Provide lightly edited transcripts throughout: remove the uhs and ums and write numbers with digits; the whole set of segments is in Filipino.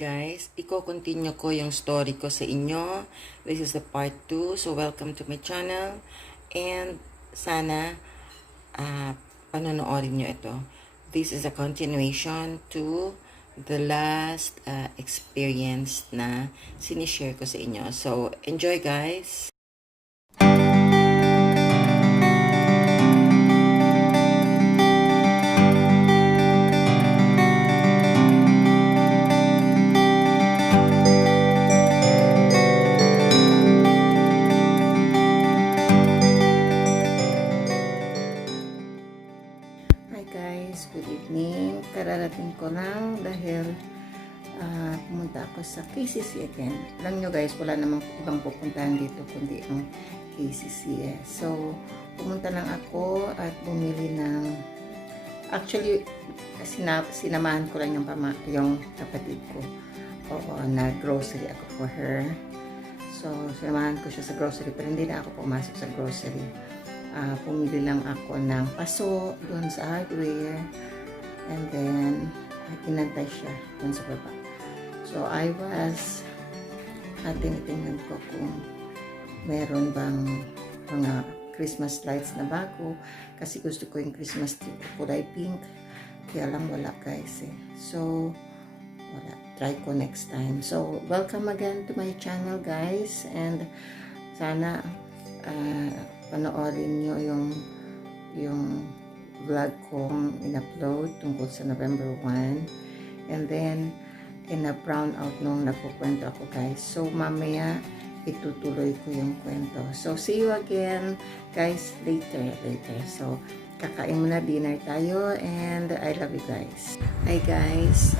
guys, iko-continue ko yung story ko sa inyo. This is the part 2. So welcome to my channel. And sana panonoodin nyo ito. This is a continuation to the last experience na sinishare ko sa inyo. So enjoy guys! Good evening. Kararating ko lang dahil pumunta ako sa KCC again. Alam nyo guys, wala namang ibang pupuntahan dito kundi ang KCC. So, pumunta lang ako at bumili ng actually, sinamahan ko lang yung kapatid ko. Oo, na grocery ako for her. So, sinamahan ko siya sa grocery pero hindi na ako pumasok sa grocery. Pumili lang ako ng paso doon sa hardware and then inantay siya doon sa baba. So I was tinitingnan ko kung meron bang mga Christmas lights na bago kasi gusto ko yung Christmas tree kulay pink, kaya lang wala guys eh. So wala, try ko next time. So welcome again to my channel guys, and sana panoorin nyo yung vlog kong in-upload tungkol sa November 1, and then in-brown out nung nagkukwento ako guys. So mamaya itutuloy ko yung kwento. So see you again guys later. So kakain muna, dinner tayo, and I love you guys. Hi guys,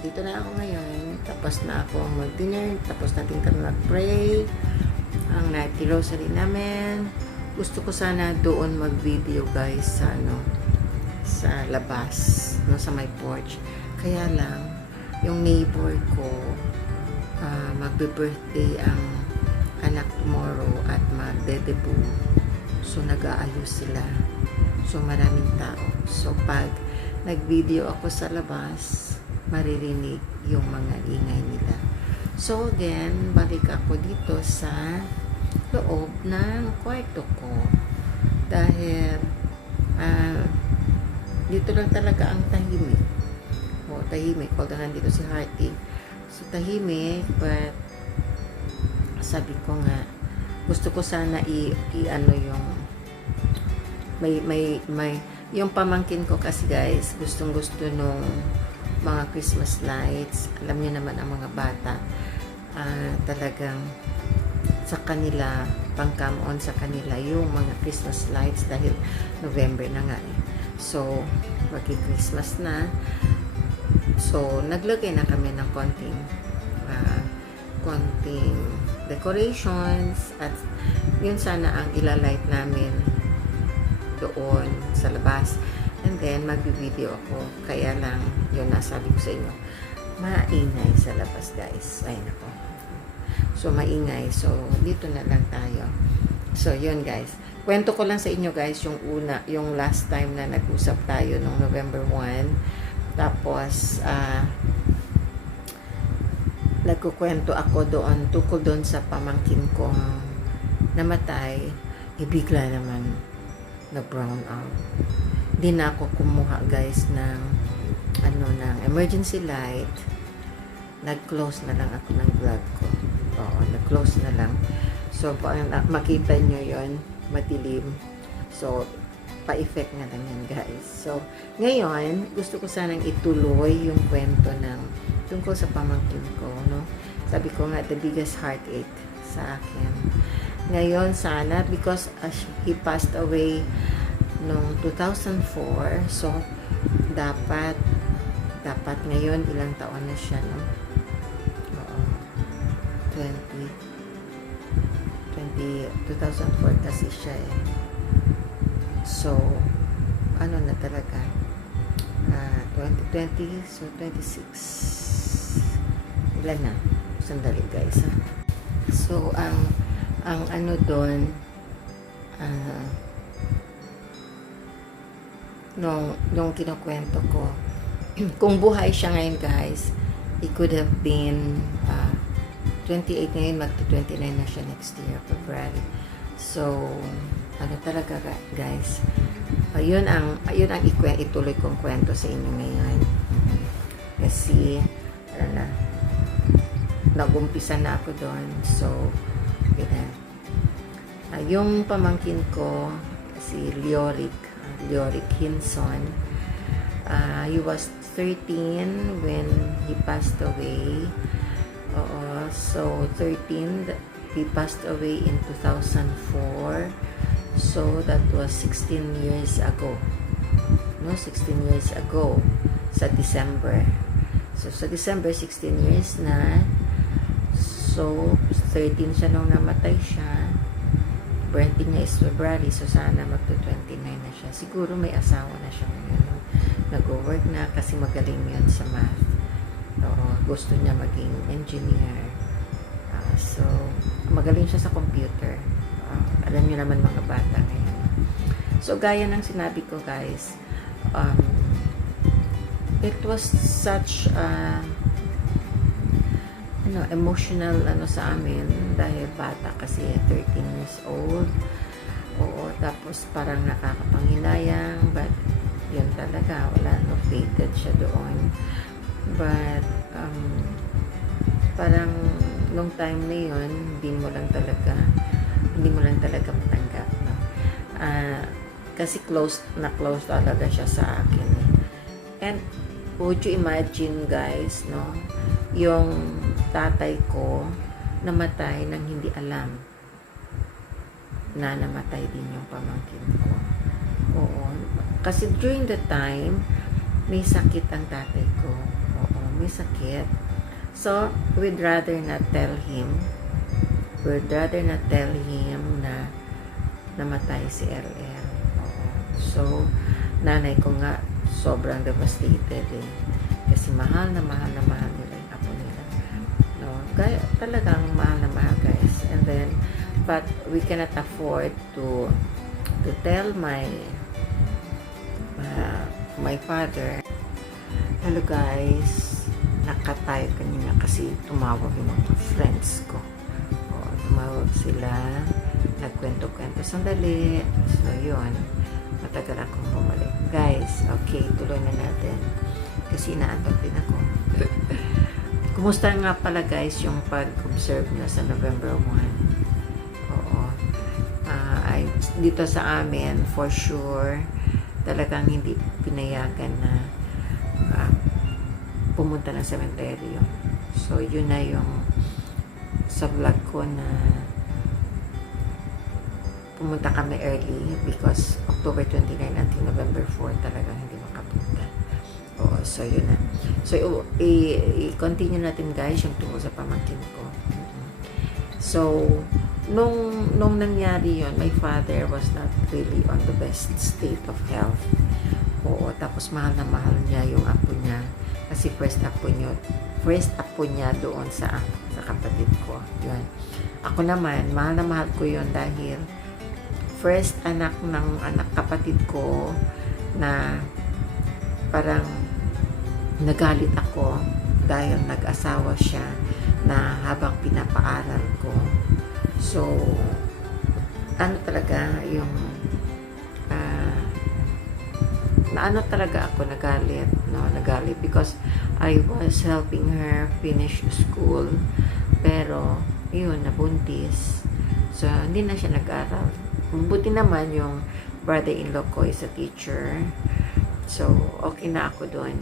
dito na ako ngayon. Tapos na ako mag-dinner, tapos natin kami mag-pray ang night rosary namin. Gusto ko sana doon mag-video guys sa labas, sa my porch. Kaya lang yung neighbor ko magbe-birthday ang anak tomorrow at magde-debut. So nag-aayos sila. So maraming tao. So pag nag-video ako sa labas, maririnig yung mga ingay nila. So again, balik ako dito sa loob ng kwarto ko dahil dito lang talaga ang tahimik. Tahimik. Although nandito si Hearty, so tahimik, but sabi ko nga gusto ko sana i-ano yung may yung pamangkin ko kasi guys, gustong gusto nung mga Christmas lights. Alam niyo naman ang mga bata talagang sa kanila, pang-come on sa kanila yung mga Christmas lights dahil November na nga eh. So, magi-Christmas na. So, naglagay na kami ng konting decorations at yun sana ang ilalight namin doon sa labas. And then, mag-video ako. Kaya lang, yun nasabi ko sa inyo, maingay sa labas guys. Ayun ako. So, maingay. So, dito na lang tayo. So, yun guys. Kwento ko lang sa inyo guys, yung last time na nag-usap tayo nung November 1. Tapos, nagkukwento ako doon, tungkol doon sa pamangkin kong namatay. Bigla naman na-brown out. Hindi na ako kumuha guys ng emergency light. Nag-close na lang ako ng vlog ko. Oo, nag-close na lang. So, makita nyo yon, madilim. So, pa-effect na lang yan, guys. So, ngayon, gusto ko sanang ituloy yung kwento tungkol sa pamangkin ko, no? Sabi ko nga, the biggest heartache sa akin. Ngayon, sana, because he passed away noong 2004, so, dapat ngayon, ilang taon na siya, no? 2004 kasi siya eh. So, ano na talaga? 2020, so 26. Ilan na? Sandali guys. So, ang ano doon, nung kinukwento ko, kung buhay siya ngayon guys, He could have been 28 ngayon, magto-29 na siya next year, February. So, ano talaga guys, yun ang ituloy kong kwento sa inyo ngayon. Kasi, nag-umpisa na ako doon. So, yun. Yung pamangkin ko, si Leoric Hinson, he was 13 when he passed away. So 13, he passed away in 2004. So that was 16 years ago. No, 16 years ago sa December. So sa December, 16 years na. So 13 siya nung namatay siya. Birthday niya is February, so sana magto-29 na siya. Siguro may asawa na siya ngayon. Nag-work na kasi magaling yun sa math. Gusto niya maging engineer. So, magaling siya sa computer. Alam niyo naman mga bata ngayon. So, gaya ng sinabi ko guys, it was such emotional sa amin dahil bata kasi 13 years old. Tapos parang nakakapanghinayang, but yun talaga, wala, fated siya doon. But parang nung time na yun, hindi mo lang talaga matanggap, no? Kasi close talaga siya sa akin. And would you imagine guys, no, yung tatay ko namatay nang hindi alam na namatay din yung pamangkin ko. Kasi during the time may sakit ang tatay ko. May sakit. So, we'd rather not tell him na namatay si LL. So, nanay ko nga sobrang devastated kasi mahal na mahal nila yung apo nila. No? Kaya talagang mahal na mahal guys. And then, but we cannot afford to tell my father, hello guys, nakatayo kanina kasi tumawag yung mga friends ko. Tumawag sila, nagkwento-kwento sandali. So yun, matagal akong bumalik. Guys, okay, tuloy na natin kasi inaantok din ako. Kumusta nga pala guys yung pag-observe nyo sa November 1? Dito sa amin, for sure, talagang hindi pinayagan na pumunta ng sementeryo. So, yun na yung sa vlog ko na pumunta kami early because October 29 until November 4 talagang hindi makapunta. So, yun na. So, i-continue natin guys yung tungkol sa pamangkin ko. So, nung nangyari yun, my father was not really on the best state of health. Tapos mahal na mahal niya yung apo niya kasi first apo niya doon sa kapatid ko. Yun. Ako naman, mahal na mahal ko yun dahil first anak ng kapatid ko na parang nagalit ako dahil nag-asawa siya na habang pinapaaral ko. So, ano talaga yung talaga ako nagalit because I was helping her finish school pero yun, nabuntis. So, hindi na siya nag-aral. Buti naman yung brother-in-law ko is a teacher. So, okay na ako doon.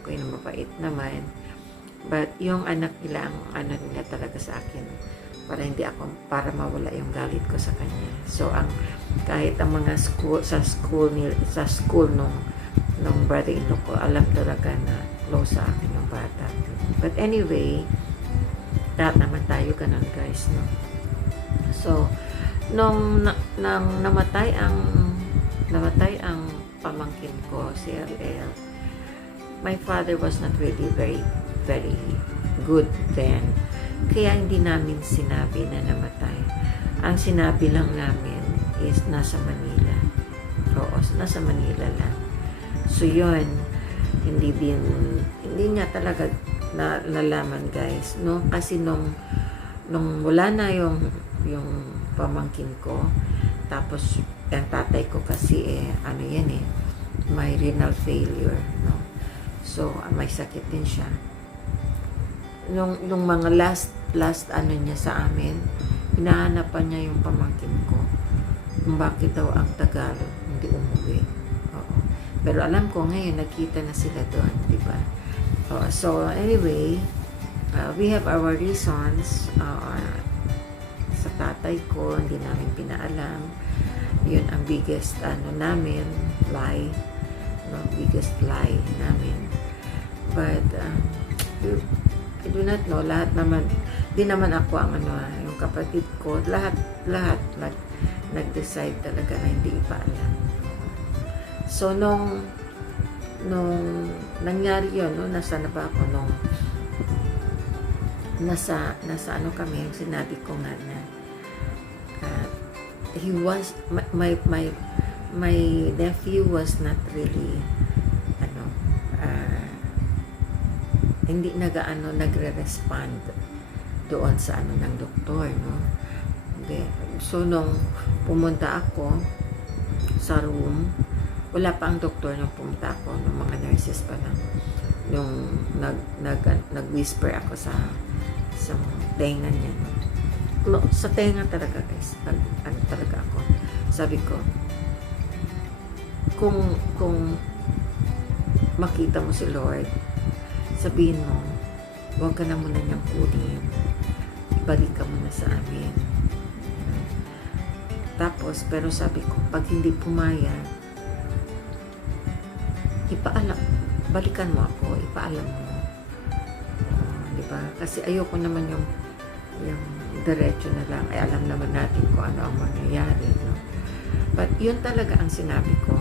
Okay na, mabait naman. But yung anak nila, ang nila talaga sa akin para mawala yung galit ko sa kanya. So kahit ang mga sa school nung brother-in-law ko, alam talaga na close sa akin yung bata. But anyway, lahat naman tayo ganun guys, no? So nung namatay ang pamangkin ko, si LL, my father was not really very very good then. Kaya hindi namin sinabi na namatay. Ang sinabi lang namin is nasa Manila. Nasa Manila lang. So yun, hindi niya talaga nalaman guys, no? Kasi nung wala na yung pamangkin ko, tapos ang tatay ko kasi ano yan may renal failure, no? So may sakit din siya. Nung mga last ano niya sa amin, hinahanapan niya yung pamangkin ko kung bakit daw ang tagal hindi umuwi. Oo. Pero alam ko ngayon nakita na sila doon, di ba? So anyway, we have our reasons. Sa tatay ko, hindi namin pinaalam. Yun ang biggest namin lie, no? Biggest lie namin. But I do not know, lahat naman, di naman ako ang yung kapatid ko, lahat nag-decide talaga na hindi ipaalam. So nung nangyari yun, no, nasa na ba ako nung nasa ano kami, yung sinabi ko nga na he was my nephew was not really hindi nagre-respond doon sa ng doktor, no? Okay. So nung pumunta ako sa room, wala pa ang doktor nung pumunta ako, nung mga nurses pa lang. Nung nag-whisper ako sa tenga niya, no? Sa tenga talaga guys, talaga ako. Sabi ko, kung makita mo si Lord, sabihin mo, huwag ka na muna niyang kunin, balik ka muna sa amin. Tapos, pero sabi ko, pag hindi pumayag, ipaalam, balikan mo ako, ipaalam mo. Diba? Kasi ayoko naman yung diretso na lang, ay alam naman natin kung ano ang mangyayari, no? But yun talaga ang sinabi ko.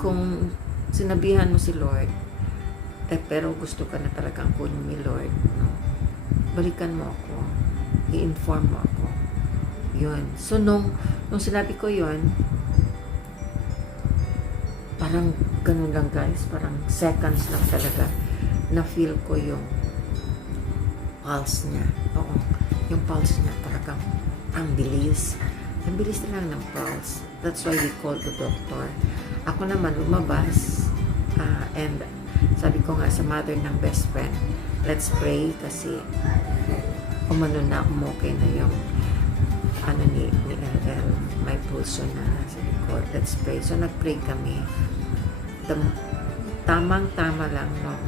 Kung sinabihan mo si Lord, pero gusto ka na talagang kunin ni Lord, no? Balikan mo ako, i-inform mo ako. Yun. So nung sinabi ko yun, parang ganun lang guys, parang seconds lang talaga na feel ko yung pulse niya. Oo, yung pulse niya parang ang bilis na lang ng pulse. That's why we called the doctor. Ako naman lumabas, and sabi ko nga sa mother ng best friend, let's pray kasi umokay na yung ni LL, may pulso na sa likod. Let's pray. So nag-pray kami. Tamang-tama lang nung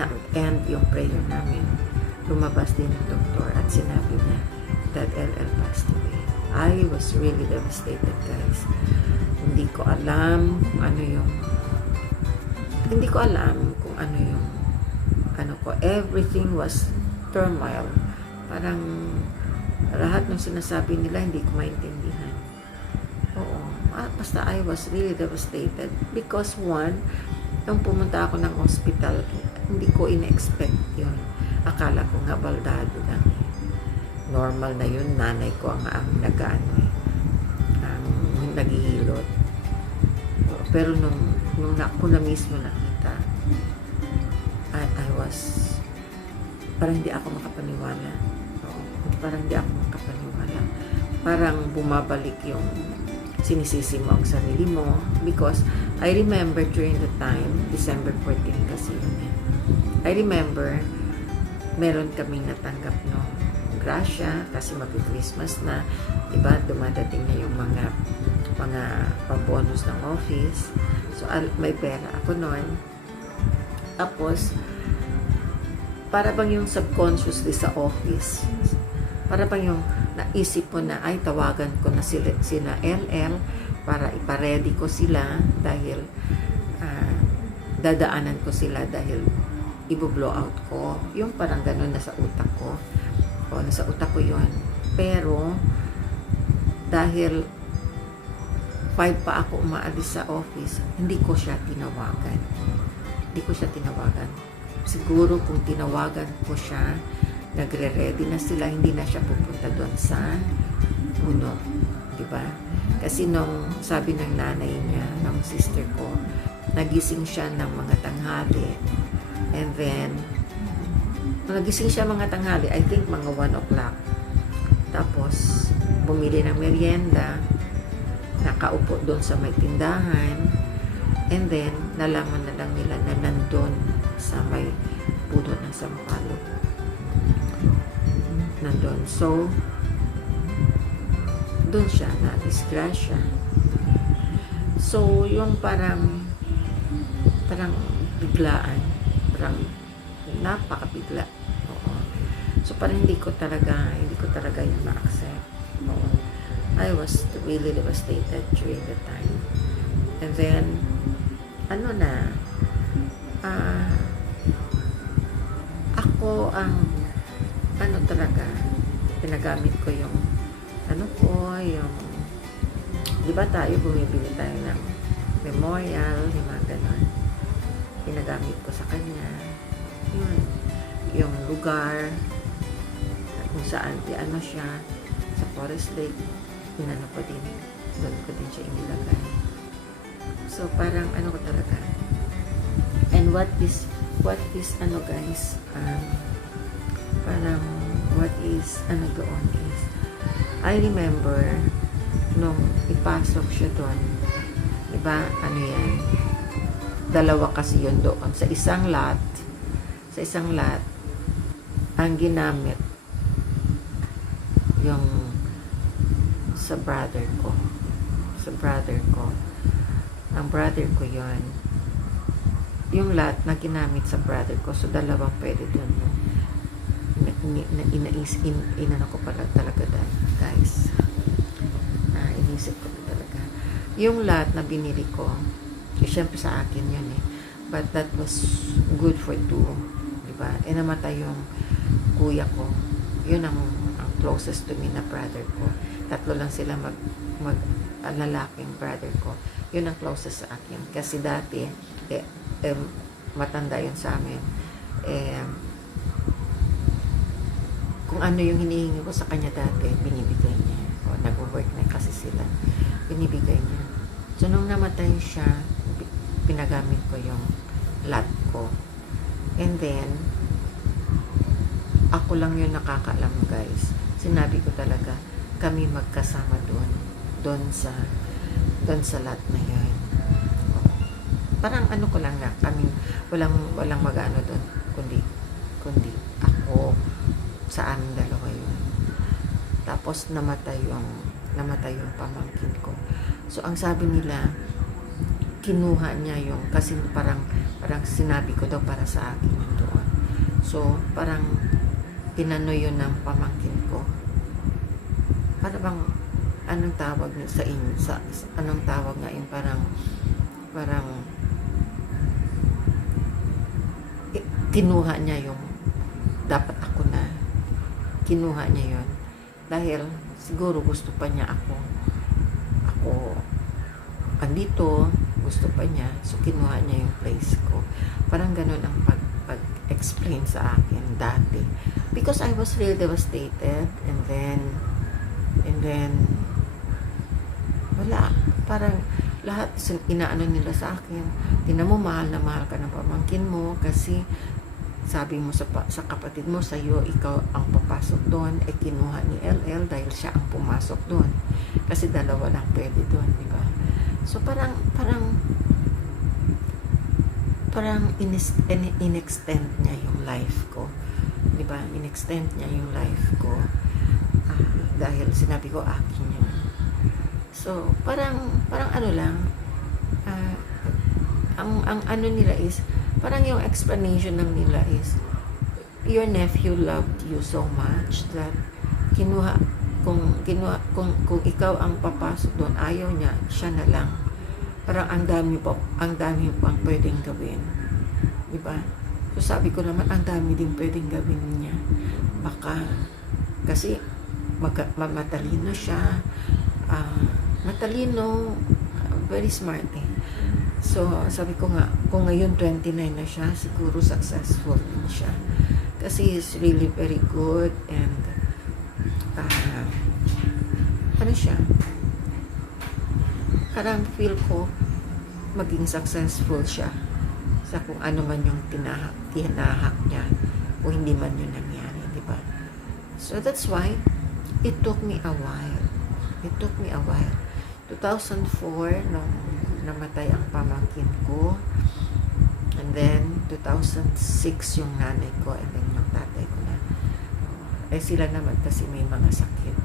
nag-end yung prayer namin, lumabas din yung doktor at sinabi niya that LL passed away. I was really devastated guys. Hindi ko alam kung ano yung everything was turmoil. Parang lahat ng sinasabi nila hindi ko maintindihan. Oo. Basta I was really devastated because one, nung pumunta ako ng hospital, hindi ko in-expect yun. Akala ko nga baldado lang. Normal na yun, nanay ko ang naghihilot. Pero nung ako na mismo nakita, I was parang hindi ako makapaniwala. Parang hindi ako makapaniwala. Parang bumabalik yung sinisisi mo ang sarili mo, because I remember during the time, December 14 kasi yun I remember meron kaming natanggap no grasya kasi mag-Christmas na, diba, dumadating na yung mga pambonus ng office. So may pera ako noon. Tapos para bang yung subconsciously sa office, para bang yung naisip ko na ay tawagan ko na sila LL para iparedy ko sila dahil dadaanan ko sila dahil i-blow out ko. Yung parang ganun nasa utak ko. O nasa utak ko yun. Pero dahil 5 pa ako umaalis sa office, hindi ko siya tinawagan. Siguro kung tinawagan ko siya, nagre-ready na sila, hindi na siya pupunta doon sa puno, di ba? Kasi nung sabi ng nanay niya, ng sister ko, nagising siya ng mga tanghali. And then, nagising siya mga tanghali, I think mga 1 o'clock. Tapos, bumili ng merienda, nakaupo doon sa may tindahan, and then, nalaman na lang nila na nandun sa may puno ng sampalok. Nandun. So, doon siya, na-disgrasya. So, yung parang biglaan, parang napakabigla. Oo. So, parang hindi ko talaga yung ma-accept. Oo. I was really devastated during the time. And then, ako ang, talaga, pinagamit ko yung, di ba tayo, bumibili tayo ng memorial, yung mga ganon. Pinagamit ko sa kanya, yung lugar, kung saan, siya, sa Forest Lake, ko din, doon ko din siya inilagay. So, parang, ko talaga. And what is, guys, parang, what is, doon is, I remember, nung ipasok siya doon, diba, yan, 2 kasi yun doon, sa isang lot, ang ginamit, yung, sa brother ko, ang brother ko yun, yung lot na ginamit sa brother ko, so 2 pwede doon, inano ko pala talaga guys, inisip ko talaga yung lot na binili ko, syempre sa akin yun but that was good for 2, diba? Namatay yung kuya ko, yun ang closest to me na brother ko, 3 lang sila lalaking brother ko, yun ang closest sa akin kasi dati matanda yun sa amin, kung ano yung hinihingi ko sa kanya dati, binibigay niya. O, nag-work na kasi sila. Binibigay niya. So, nung namatay siya, pinagamit ko yung lot ko. And then, ako lang yung nakakaalam, guys. Sinabi ko talaga, kami magkasama doon sa lot na yun. Parang ko lang na, kami, walang mag-ano doon, kundi ako, sa aming 2 yun. Tapos namatay yung pamangkin ko. So ang sabi nila, kinuha niya yung, kasi parang sinabi ko daw para sa akin yun doon. So parang inano yun ng pamangkin ko. Para bang anong tawag niya sa inyo, anong tawag nga yun, parang kinuha niya yung dapat ako na, kinuha niya yun dahil siguro gusto pa niya ako andito, gusto pa niya, so kinuha niya yung place ko. Parang ganun ang pag-explain sa akin dati because I was really devastated, and then wala, parang lahat inaano nila sa akin, tinan mo, mahal na mahal ka ng pamangkin mo kasi sabi mo sa kapatid mo, sa iyo, ikaw ang papasok doon, kinuha ni LL dahil siya ang pumasok doon. Kasi 2 lang pwede doon, di ba? So, parang in-extend niya yung life ko. Di ba? In-extend niya yung life ko. Dahil sinabi ko, akin yun. So, parang lang, ang ano nila is, parang yung explanation ng nila is, your nephew loved you so much that kung ikaw ang papasok doon, ayaw niya, siya na lang. Parang ang dami pang pwedeng gawin. Diba? So sabi ko naman, ang dami din pwedeng gawin niya. Baka, kasi matalino siya, very smart So, sabi ko nga, kung ngayon 29 na siya, siguro successful din siya. Kasi he's really very good and siya? Parang feel ko maging successful siya sa kung ano man yung tinahak niya o hindi man yun nangyari, di ba? So that's why it took me a while. 2004 nung namatay ang pamangkin ko, and then 2006 yung nanay ko, and then yung tatay ko na. Sila naman kasi may mga sakit.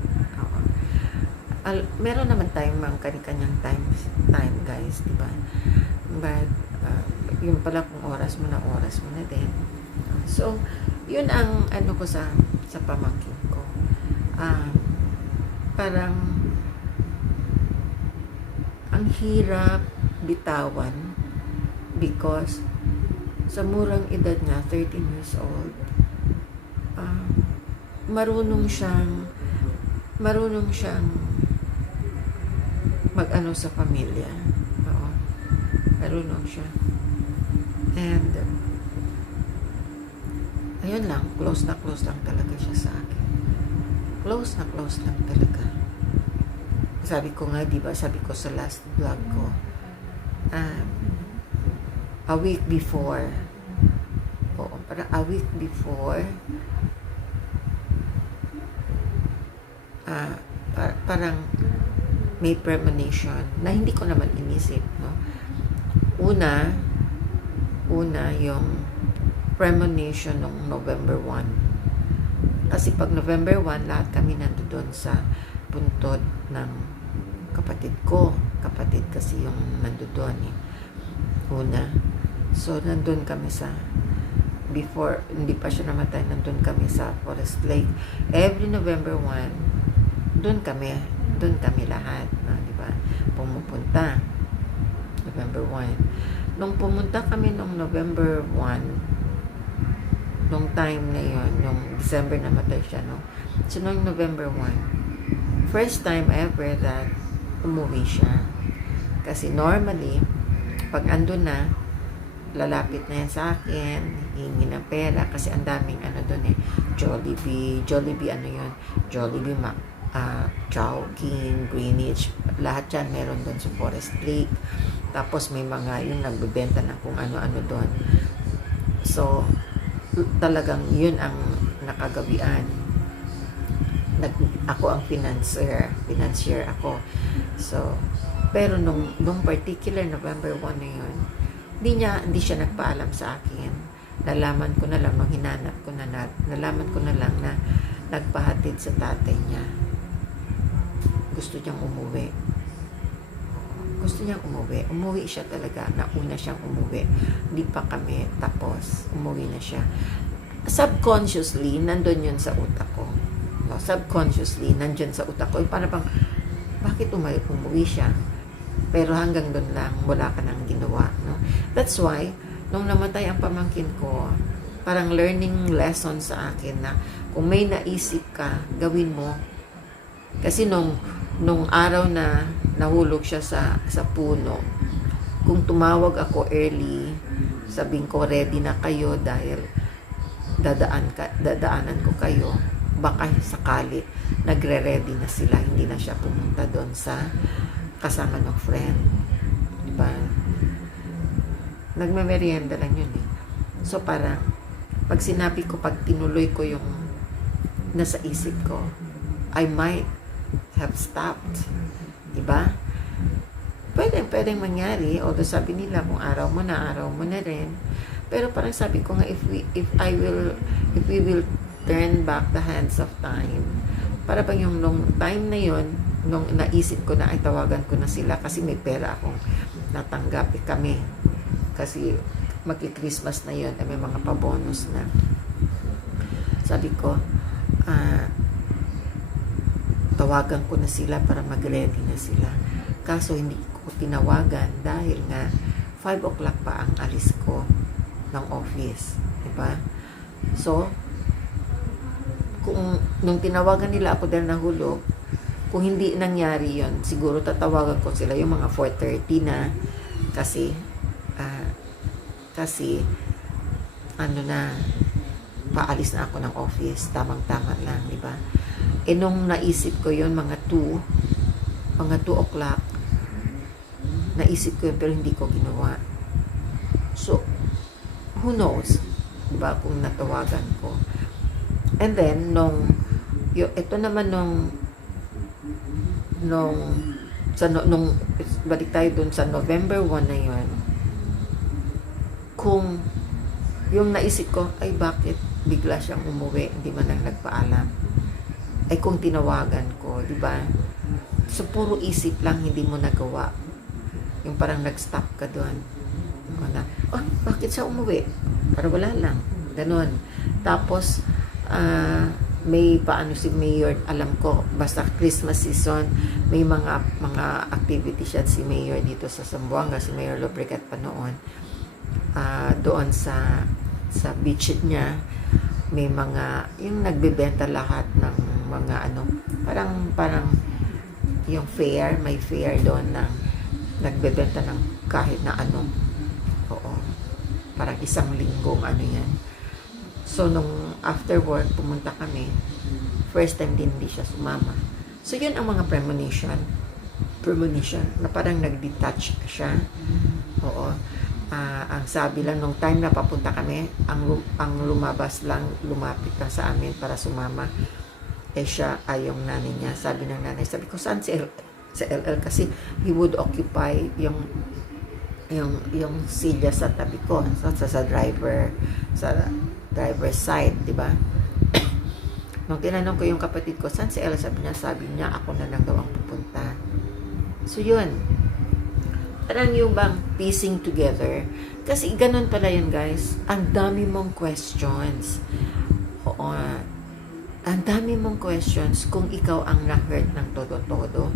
Meron naman tayong mga kanya-kanyang time guys, di ba? But yun pala kung oras mo na din. So yun ang ano ko sa pamangkin ko. Parang ang hirap bitawan because sa murang edad niya, 13 years old, marunong siyang mag-ano sa pamilya. Oo. Marunong siya. And ayun lang, close lang talaga siya sa akin. Close lang talaga. Sabi ko nga, diba, sabi ko sa last vlog ko, a week before, parang may premonition na hindi ko naman inisip, no? Una yung premonition nung November 1. Kasi pag November 1, lahat kami nandoon sa puntod ng kapatid ko. Kapatid kasi yung nandoon eh. Una. So, nandun kami before, hindi pa siya namatay, nandun kami sa Forest Lake. Every November 1, doon kami lahat, no, di ba? Pumupunta. November 1. Nung pumunta kami nung November 1, nung time na yon, nung December namatay siya, no? So, nung November 1, first time ever that umuwi siya. Kasi normally, pag andun na, lalapit na yan sa akin, hingi ng pera, kasi ang daming ano doon eh, Jollibee ano yun, Jollibee, Chowking, Greenwich, lahat yan meron doon sa Forest Lake. Tapos may mga yung nagbebenta na kung ano-ano doon. So, talagang yun ang nakagawian. Ako ang financier ako. So, pero nung particular November 1 na yun, hindi siya nagpaalam sa akin. Nalaman ko na lang, nung hinanap ko na, nalaman ko na lang na nagpahatid sa tatay niya. Gusto niyang umuwi. Umuwi siya talaga. Nauna siyang umuwi. Hindi pa kami tapos. Umuwi na siya. Subconsciously, nandun yun sa utak ko. No, subconsciously, nandun sa utak ko. Para bang, bakit umuwi siya? Pero hanggang doon lang, wala ka nang ginawa. No? That's why, nung namatay ang pamangkin ko, parang learning lesson sa akin na kung may naisip ka, gawin mo. Kasi nung araw na nahulog siya sa puno, kung tumawag ako early, sabihin ko ready na kayo dahil dadaanan ko kayo, baka sakali nagre-ready na sila, hindi na siya pumunta doon sa kasama ng friend, diba? Nagme-merienda lang yun eh. So parang pag sinabi ko, pag tinuloy ko yung nasa isip ko, I might have stopped, diba? Pwedeng mangyari, although sabi nila kung araw mo na rin. Pero parang sabi ko nga, if we will turn back the hands of time, para bang yung nung time na yon, nung naisip ko na ay tawagan ko na sila kasi may pera akong natanggap kami. Kasi magki-Christmas na yon, may mga pa-bonus na. Sabi ko, tawagan ko na sila para mag-ready na sila. Kaso hindi ko tinawagan dahil nga 5 o'clock pa ang alis ko ng office. Diba? So, kung nung tinawagan nila ako dahil nahulog, kung hindi nangyari yon, siguro tatawagan ko sila yung mga 4:30 na kasi ano na, paalis na ako ng office, tamang-tama lang, di ba? Nung naisip ko yon mga 2 o'clock, naisip ko yun pero hindi ko ginawa. So, who knows? Diba, kung natawagan ko. And then, ito naman balik tayo dun sa November 1 na yun, kung yung naisip ko, ay bakit bigla siyang umuwi, hindi man lang nagpaalam. Ay kung tinawagan ko, di ba? So, puro isip lang, hindi mo nagawa. Yung parang nag-stop ka doon. Bakit siya umuwi? Para wala lang. Ganon. Tapos, may paano si Mayor, alam ko, basta Christmas season, may mga activity siya si Mayor dito sa Zamboanga, si Mayor Lobregat pa noon. Doon sa beach niya, may mga, yung nagbebenta lahat ng mga parang yung fair, may fair doon na nagbebenta ng kahit na oo, parang isang linggong yan. So, nung after work, pumunta kami, first time din hindi siya sumama. So, yun ang mga premonition, na parang nag-detach siya. Oo. Ang sabi lang, nung time na papunta kami, ang lumabas lang, lumapit lang sa amin para sumama. Siya ay yung nanay niya. Sabi ng nanay, sabi ko, saan sa LL? Kasi he would occupy yung silya sa tabi ko, sa driver side, di ba? Nung tinanong ko yung kapatid ko, saan si LL? Sabi niya, ako na lang daw ang pupunta. So, yun. Parang yung bang piecing together. Kasi ganun pala yun, guys. Ang dami mong questions. Oo. Ang dami mong questions kung ikaw ang na-hurt ng todo-todo.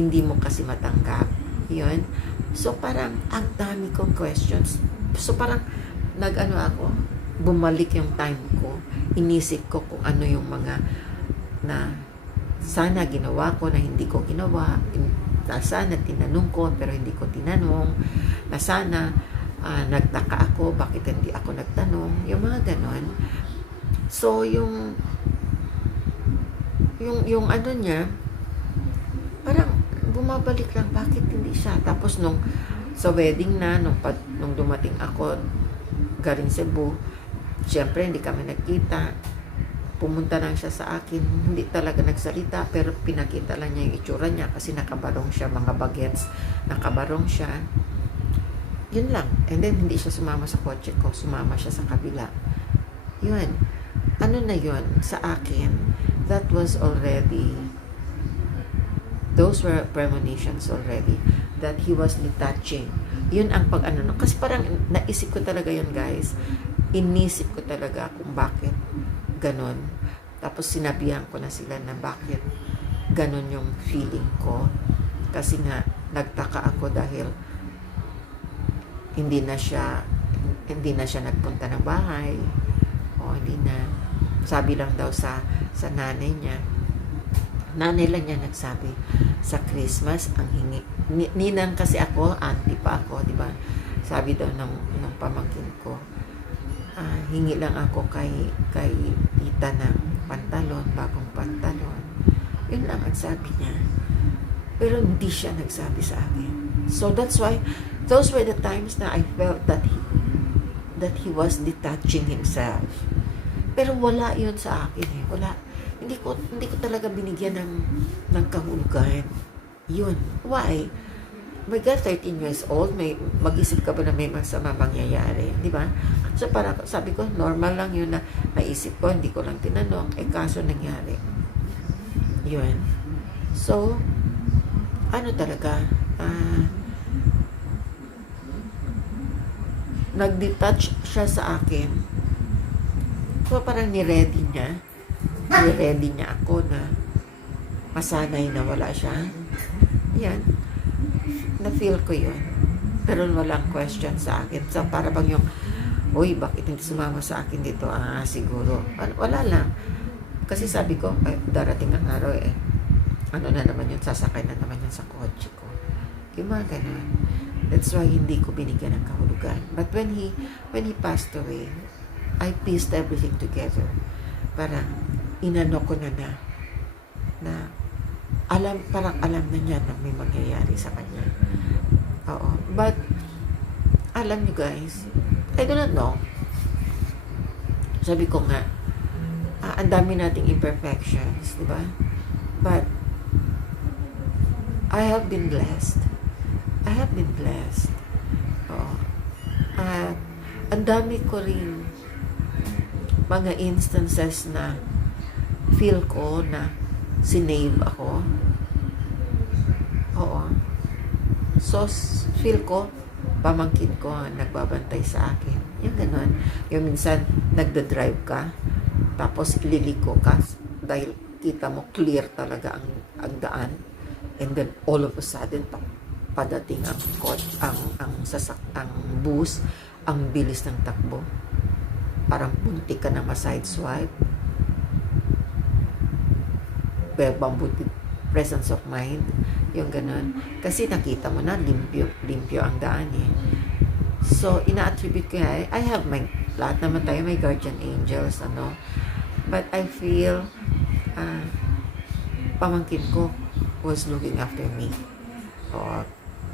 Hindi mo kasi matanggap. Yun. So, parang ang dami kong questions. So, parang ako, bumalik yung time ko. Inisip ko kung ano yung mga na sana ginawa ko na hindi ko ginawa. Na sana tinanong ko pero hindi ko tinanong. Na sana nagtaka ako bakit hindi ako nagtanong. Yung mga ganon. So, yung niya, parang bumabalik lang, bakit hindi siya? Tapos sa wedding na, nung dumating ako galing Cebu, syempre hindi kami nagkita. Pumunta lang siya sa akin, hindi talaga nagsalita, pero pinakita lang niya yung itsura niya kasi nakabarong siya, mga bagets, nakabarong siya. Yun lang. And then hindi siya sumama sa kotse ko, sumama siya sa kabila. Yun. Ano na yun sa akin? That was already, those were premonitions already, that he was detaching. Yun ang kasi parang naisip ko talaga yun, guys. Inisip ko talaga kung bakit ganon. Tapos sinabihan ko na sila na bakit ganon yung feeling ko. Kasi nga, nagtaka ako dahil hindi na siya nagpunta ng bahay. O hindi na. Sabi lang daw sa nanay niya. Nanay lang niya nagsabi, sa Christmas, ang hingi. Ninang kasi ako, auntie pa ako, di ba? Sabi daw ng pamangkin ko, hingi lang ako kay tita ng pantalon, bagong pantalon. Yun lang ang sabi niya. Pero hindi siya nagsabi sa akin. So that's why, those were the times na I felt that he was detaching himself. Pero wala yun sa akin eh. Wala. Hindi ko talaga binigyan ng kahulugan. Yun. Why? My God, 13 years old, mag-isip ka ba na may masama mangyayari? Di ba? So, para sabi ko, normal lang yun na naisip ko, hindi ko lang tinanong. Kaso nangyari. Yun. So, ano talaga? Nag-detach siya sa akin. So, parang niready niya ako na masanay na wala siya. Yan. Na-feel ko yun. Pero walang question sa akin. So, para bang yung, uy, bakit hindi sumama sa akin dito? Siguro. Wala lang. Kasi sabi ko, darating ang araw eh. Ano na naman yun, sasakay na naman yun sa kotse ko. Yung mga ganun. That's why hindi ko binigyan ng kahulugan. But when he passed away, I pieced everything together. Parang inano ko na parang alam na niya na may mangyayari sa kanya. Oo. But, alam nyo guys, I do not know. Sabi ko nga, ang dami nating imperfections, di ba? But, I have been blessed. I have been blessed. Oo. At, ang dami ko rin mga instances na feel ko na sinave ako. Oo. So, feel ko, pamangkin ko, nagbabantay sa akin. Yung ganun. Yung minsan, nagda-drive ka, tapos liliko ka, dahil kita mo clear talaga ang daan. And then, all of a sudden, padating ang bus, ang bilis ng takbo. Parang punti ka na ma-sideswipe. Bambuti presence of mind, yung ganun. Kasi nakita mo na, limpyo ang daan eh. So, ina-attribute ko nga, I have lahat naman tayo may guardian angels, ano. But I feel, pamangkin ko was looking after me. O,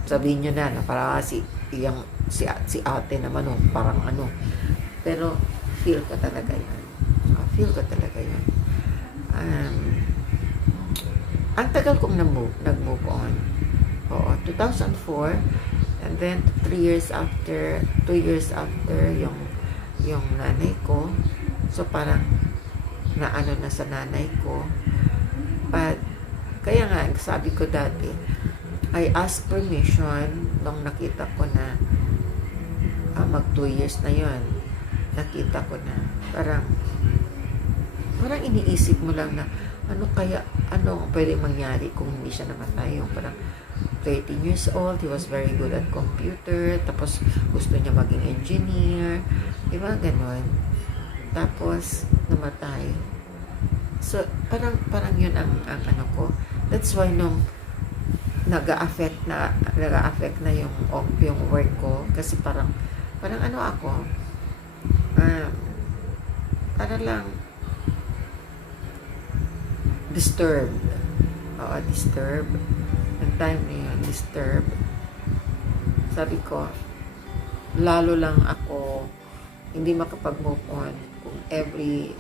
sabihin nyo na, parang si ate naman, parang ano. Pero, feel ko talaga yun. Ang tagal kong nag-move on. Oo, 2004. And then, 2 years after, yung nanay ko. So, parang, naano na sa nanay ko. But, kaya nga, sabi ko dati, I asked permission nung nakita ko na mag 2 years na yon. Nakita ko na, parang iniisip mo lang na, ano pwede mangyari kung hindi siya namatay. Yung parang 13 years old, he was very good at computer, tapos gusto niya maging engineer, diba, ganon. Tapos, namatay. So, parang yun ang ano ko. That's why nung nag-a-affect na yung work ko, kasi parang ano ako, para lang disturbed. Oo, disturbed. Ang time na yun, disturbed. Sabi ko, lalo lang ako hindi makapag-move on kung every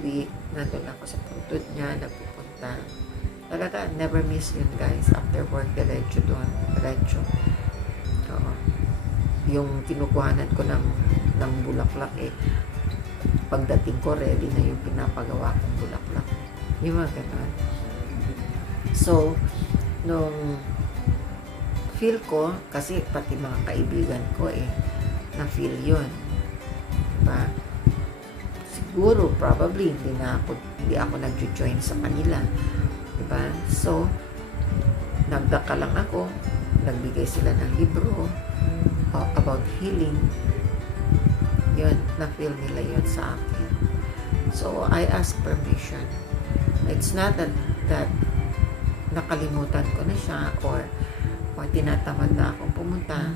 week nandun ako sa puntod niya, nagpupunta. Talaga, never miss yun guys. After work, diretso doon. Diretso. Oo. Yung kinukuhanan ko ng bulaklak pagdating ko, ready na yung pinapagawa kong bulaklak. Yung mga ganun. So, nung feel ko, kasi pati mga kaibigan ko na-feel yun. Diba? Siguro, probably, hindi ako nag-join sa kanila. Diba? So, nagdaka lang ako, nagbigay sila ng libro about healing. Yun, na-feel nila yun sa akin. So, I asked permission. It's not that nakalimutan ko na siya or tinatamad na akong pumunta.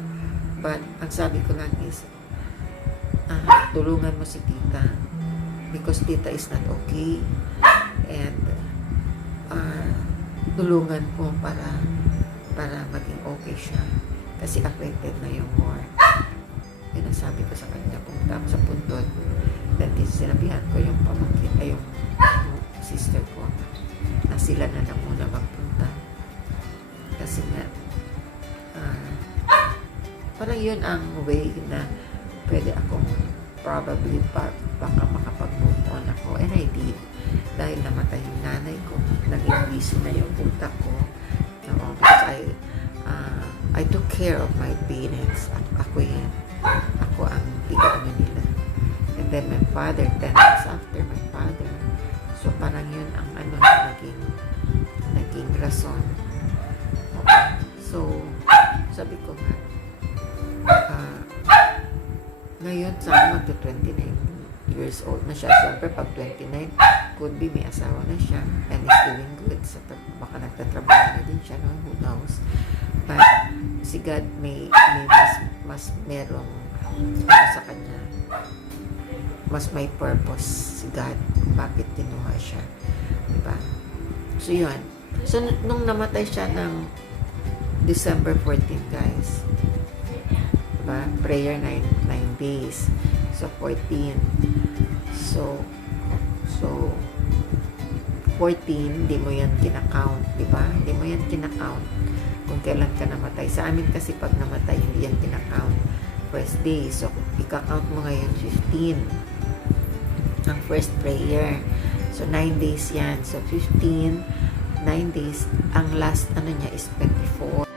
But, ang sabi ko lang is, tulungan mo si tita because tita is not okay. And, tulungan mo para maging okay siya. Kasi affected na yung work. Yan ang sabi ko sa kanya, pumunta ako sa puntod. Then, sinabihan ko yung pamangkin, yung sister ko, na sila na lang muna magpunta. Kasi nga, parang yun ang way na pwede akong probably baka makapag-move on ako. And I did. Dahil namatay yung nanay ko, naging busy na yung utak ko. Because I took care of my parents. Ako yan. Ako ang tiga nila. And then my father, 10 years after my father. So parang yun ang naging rason. So, sabi ko nga, ngayon sa magto-29 years old na siya. Siyempre, pag 29, could be may asawa na siya and is doing good. Baka nagtatrabaho na din siya, no? Who knows? But, si God may mas merong sa kanya. Mas may purpose si God kung bakit tinuha siya. Diba? So, yun. So, nung namatay siya ng December 14, guys. Diba? Prayer 9 days. So, 14. So, 14, di mo yan kinakount, di ba? Hindi mo yan kinakount kung kailan ka namatay. Sa amin kasi pag namatay, hindi yan kinakount. First day. So, ika-count mo ngayon 15. Ang first prayer. So, 9 days yan. So, 15, 9 days. Ang last, ano niya, is 24.